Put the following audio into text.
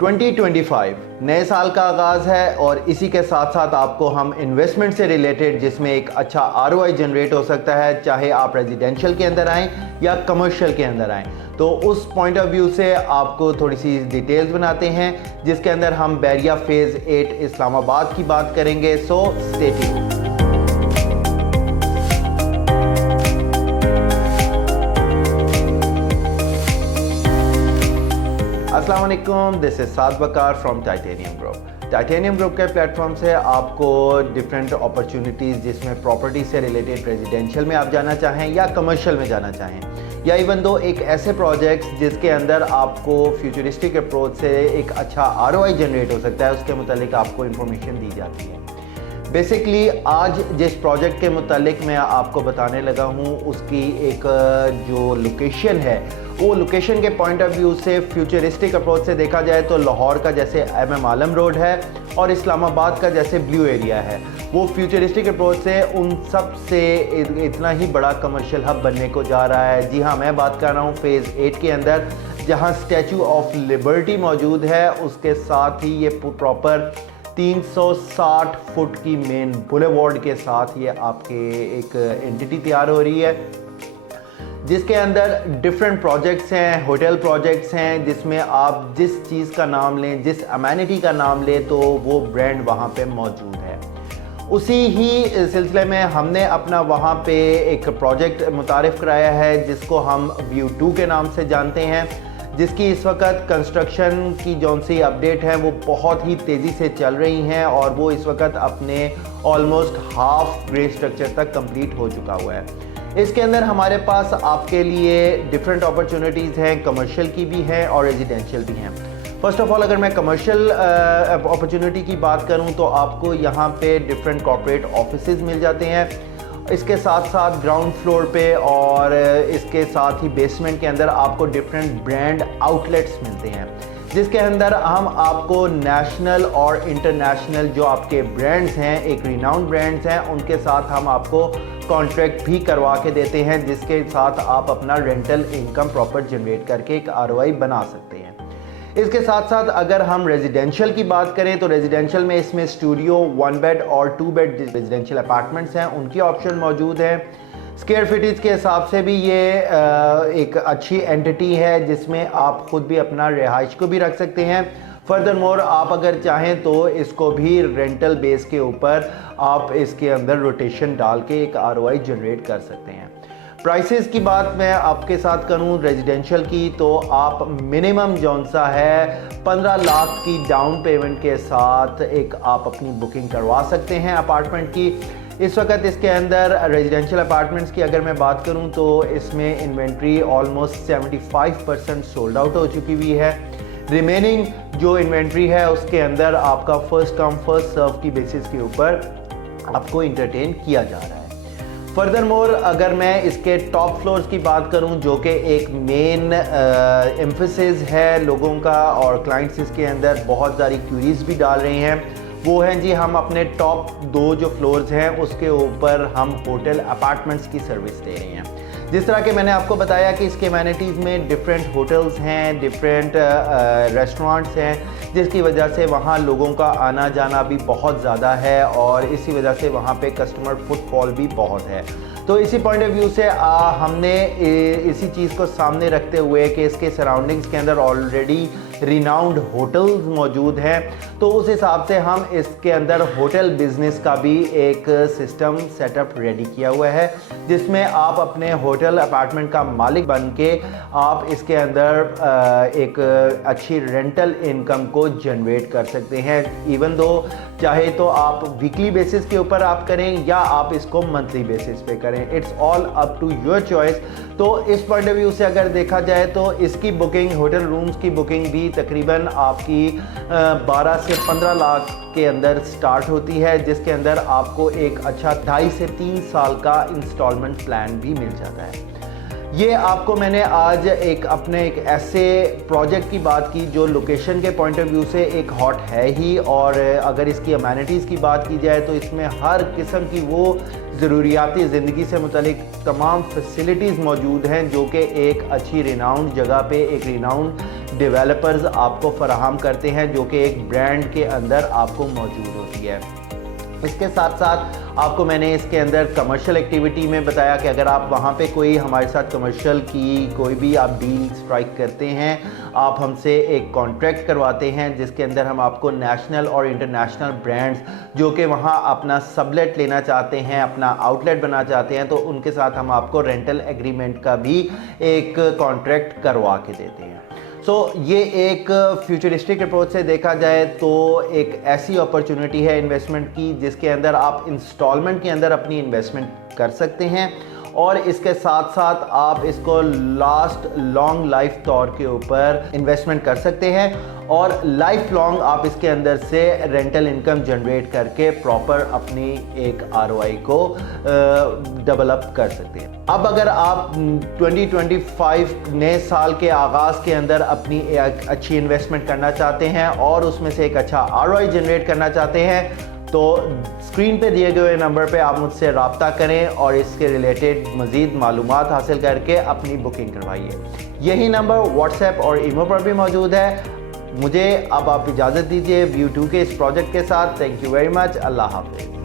2025 नए साल का आगाज़ है और इसी के साथ साथ आपको हम इन्वेस्टमेंट से रिलेटेड जिसमें एक अच्छा आरओआई जनरेट हो सकता है, चाहे आप रेजिडेंशियल के अंदर आएँ या कमर्शियल के अंदर आएँ, तो उस पॉइंट ऑफ व्यू से आपको थोड़ी सी डिटेल्स बनाते हैं जिसके अंदर हम बैरिया फेज़ 8 इस्लामाबाद की बात करेंगे। So stay tuned. अस्सलाम वालेकुम, this is Saad Bakar from titanium group. Titanium group के प्लेटफॉर्म से आपको डिफरेंट अपॉर्चुनिटीज़ जिसमें प्रॉपर्टी से रिलेटेड रेजिडेंशियल में आप जाना चाहें या कमर्शियल में जाना चाहें, या इवन दो एक ऐसे प्रोजेक्ट्स जिसके अंदर आपको फ्यूचरिस्टिक अप्रोच से एक अच्छा आरओआई जनरेट हो सकता है, उसके मुतालिक आपको इंफॉर्मेशन दी जाती है। बेसिकली आज जिस प्रोजेक्ट के मुतालिक मैं आपको बताने लगा हूँ उसकी एक जो लोकेशन है, वो लोकेशन के पॉइंट ऑफ व्यू से फ्यूचरिस्टिक अप्रोच से देखा जाए तो लाहौर का जैसे एम आलम रोड है और इस्लामाबाद का जैसे ब्लू एरिया है, वो फ्यूचरिस्टिक अप्रोच से उन सब से इतना ही बड़ा कमर्शियल हब बनने को जा रहा है। जी हाँ, मैं बात कर रहा हूँ फेज़ 8 के अंदर, जहाँ स्टैचू ऑफ लिबर्टी मौजूद है, उसके साथ ही ये प्रॉपर 360 फुट की मेन बुलेवार्ड के साथ ये आपके एक एंटिटी तैयार हो रही है, जिसके अंदर डिफरेंट प्रोजेक्ट्स हैं, होटल प्रोजेक्ट्स हैं, जिसमें आप जिस चीज़ का नाम लें, जिस अमेनिटी का नाम लें, तो वो ब्रांड वहाँ पे मौजूद है। उसी ही सिलसिले में हमने अपना वहाँ पे एक प्रोजेक्ट मुतारिफ़ कराया है जिसको हम व्यू 2 के नाम से जानते हैं, जिसकी इस वक्त कंस्ट्रक्शन की जौन सी अपडेट है वो बहुत ही तेज़ी से चल रही हैं और वो इस वक्त अपने ऑलमोस्ट हाफ ग्रे स्ट्रक्चर तक कंप्लीट हो चुका हुआ है। इसके अंदर हमारे पास आपके लिए डिफरेंट अपॉर्चुनिटीज़ हैं, कमर्शियल की भी हैं और रेजिडेंशियल भी हैं। फर्स्ट ऑफ ऑल अगर मैं कमर्शियल अपॉर्चुनिटी की बात करूं तो आपको यहाँ पे डिफरेंट कॉर्पोरेट ऑफिसेज मिल जाते हैं, इसके साथ साथ ग्राउंड फ्लोर पे और इसके साथ ही बेसमेंट के अंदर आपको डिफरेंट ब्रांड आउटलेट्स मिलते हैं, जिसके अंदर हम आपको नेशनल और इंटरनेशनल जो आपके ब्रांड्स हैं, एक रिनाउंड ब्रांड्स हैं, उनके साथ हम आपको कॉन्ट्रैक्ट भी करवा के देते हैं, जिसके साथ आप अपना रेंटल इनकम प्रॉपर जनरेट करके एक आरओआई बना सकते हैं। इसके साथ साथ अगर हम रेजिडेंशियल की बात करें तो रेजिडेंशियल में इसमें स्टूडियो, 1 बेड और 2 बेड रेजिडेंशियल अपार्टमेंट्स हैं, उनकी ऑप्शन मौजूद है। स्क्वायर फीटेज के हिसाब से भी ये एक अच्छी एंटिटी है जिसमें आप खुद भी अपना रिहाइश को भी रख सकते हैं। फर्दर मोर आप अगर चाहें तो इसको भी रेंटल बेस के ऊपर आप इसके अंदर रोटेशन डाल के एक आरओआई जनरेट कर सकते हैं। प्राइसेस की बात मैं आपके साथ करूं रेजिडेंशियल की, तो आप मिनिमम जौन सा है 15 लाख की डाउन पेमेंट के साथ एक आप अपनी बुकिंग करवा सकते हैं अपार्टमेंट की। इस वक्त इसके अंदर रेजिडेंशियल अपार्टमेंट्स की अगर मैं बात करूं तो इसमें इन्वेंट्री ऑलमोस्ट 75% सोल्ड आउट हो चुकी हुई है। रिमेनिंग जो इन्वेंट्री है उसके अंदर आपका फर्स्ट कम फर्स्ट सर्व की बेसिस के ऊपर आपको इंटरटेन किया जा रहा है। फर्दर मोर अगर मैं इसके टॉप फ्लोर्स की बात करूं जो कि एक मेन एम्फेसिस है लोगों का और क्लाइंट्स इसके अंदर बहुत सारी क्यूरीज भी डाल रहे हैं, वो हैं जी हम अपने टॉप 2 जो फ्लोर्स हैं उसके ऊपर हम होटल अपार्टमेंट्स की सर्विस दे रहे हैं। जिस तरह के मैंने आपको बताया कि इसके एमेनिटीज़ में डिफरेंट होटल्स हैं, डिफरेंट रेस्टोरेंट्स हैं, जिसकी वजह से वहाँ लोगों का आना जाना भी बहुत ज़्यादा है और इसी वजह से वहाँ पे कस्टमर फुटफॉल भी बहुत है। तो इसी पॉइंट ऑफ व्यू से हमने इसी चीज़ को सामने रखते हुए कि इसके सराउंडिंग्स के अंदर ऑलरेडी रिनाउंड होटल्स मौजूद हैं, तो उस हिसाब से हम इसके अंदर होटल बिजनेस का भी एक सिस्टम सेटअप रेडी किया हुआ है, जिसमें आप अपने होटल अपार्टमेंट का मालिक बन के आप इसके अंदर एक अच्छी रेंटल इनकम को जनरेट कर सकते हैं। इवन दो चाहे तो आप वीकली बेसिस के ऊपर आप करें या आप इसको मंथली बेसिस पे करें, it's all up to your choice. तो इस पॉइंट ऑफ व्यू से अगर देखा जाए तो इसकी बुकिंग, होटल रूम्स की बुकिंग भी तकरीबन आपकी 12 से 15 लाख के अंदर स्टार्ट होती है, जिसके अंदर आपको एक अच्छा 2.5 से 3 साल का इंस्टॉलमेंट प्लान भी मिल जाता है। ये आपको मैंने आज एक अपने एक ऐसे प्रोजेक्ट की बात की जो लोकेशन के पॉइंट ऑफ व्यू से एक हॉट है ही, और अगर इसकी अमेनिटीज़ की बात की जाए तो इसमें हर किस्म की वो ज़रूरियाती ज़िंदगी से मुतलिक तमाम फैसिलिटीज़ मौजूद हैं जो कि एक अच्छी रिनाउंड जगह पे, एक रिनाउंड डेवलपर्स आपको फराहम करते हैं, जो कि एक ब्रांड के अंदर आपको मौजूद होती है। इसके साथ साथ आपको मैंने इसके अंदर कमर्शियल एक्टिविटी में बताया कि अगर आप वहाँ पे कोई हमारे साथ कमर्शियल की कोई भी आप डील स्ट्राइक करते हैं, आप हमसे एक कॉन्ट्रैक्ट करवाते हैं जिसके अंदर हम आपको नेशनल और इंटरनेशनल ब्रांड्स जो कि वहाँ अपना सबलेट लेना चाहते हैं, अपना आउटलेट बनाना चाहते हैं, तो उनके साथ हम आपको रेंटल एग्रीमेंट का भी एक कॉन्ट्रैक्ट करवा के देते हैं। ये एक फ्यूचरिस्टिक अप्रोच से देखा जाए तो एक ऐसी अपॉर्चुनिटी है इन्वेस्टमेंट की जिसके अंदर आप इंस्टॉलमेंट के अंदर अपनी इन्वेस्टमेंट कर सकते हैं और इसके साथ साथ आप इसको लास्ट लॉन्ग लाइफ तौर के ऊपर इन्वेस्टमेंट कर सकते हैं और लाइफ लॉन्ग आप इसके अंदर से रेंटल इनकम जनरेट करके प्रॉपर अपनी एक आरओआई को डेवलप कर सकते हैं। अब अगर आप 2025 नए साल के आगाज़ के अंदर अपनी एक अच्छी इन्वेस्टमेंट करना चाहते हैं और उसमें से एक अच्छा आरओआई जनरेट करना चाहते हैं, तो स्क्रीन पे दिए गए नंबर पे आप मुझसे रब्ता करें और इसके रिलेटेड मज़ीद मालूमात हासिल करके अपनी बुकिंग करवाइए। यही नंबर व्हाट्सएप और ईमो पर भी मौजूद है। मुझे अब आप इजाज़त दीजिए व्यू 2 के इस प्रोजेक्ट के साथ। Thank you very much. अल्लाह हाफ़िज़।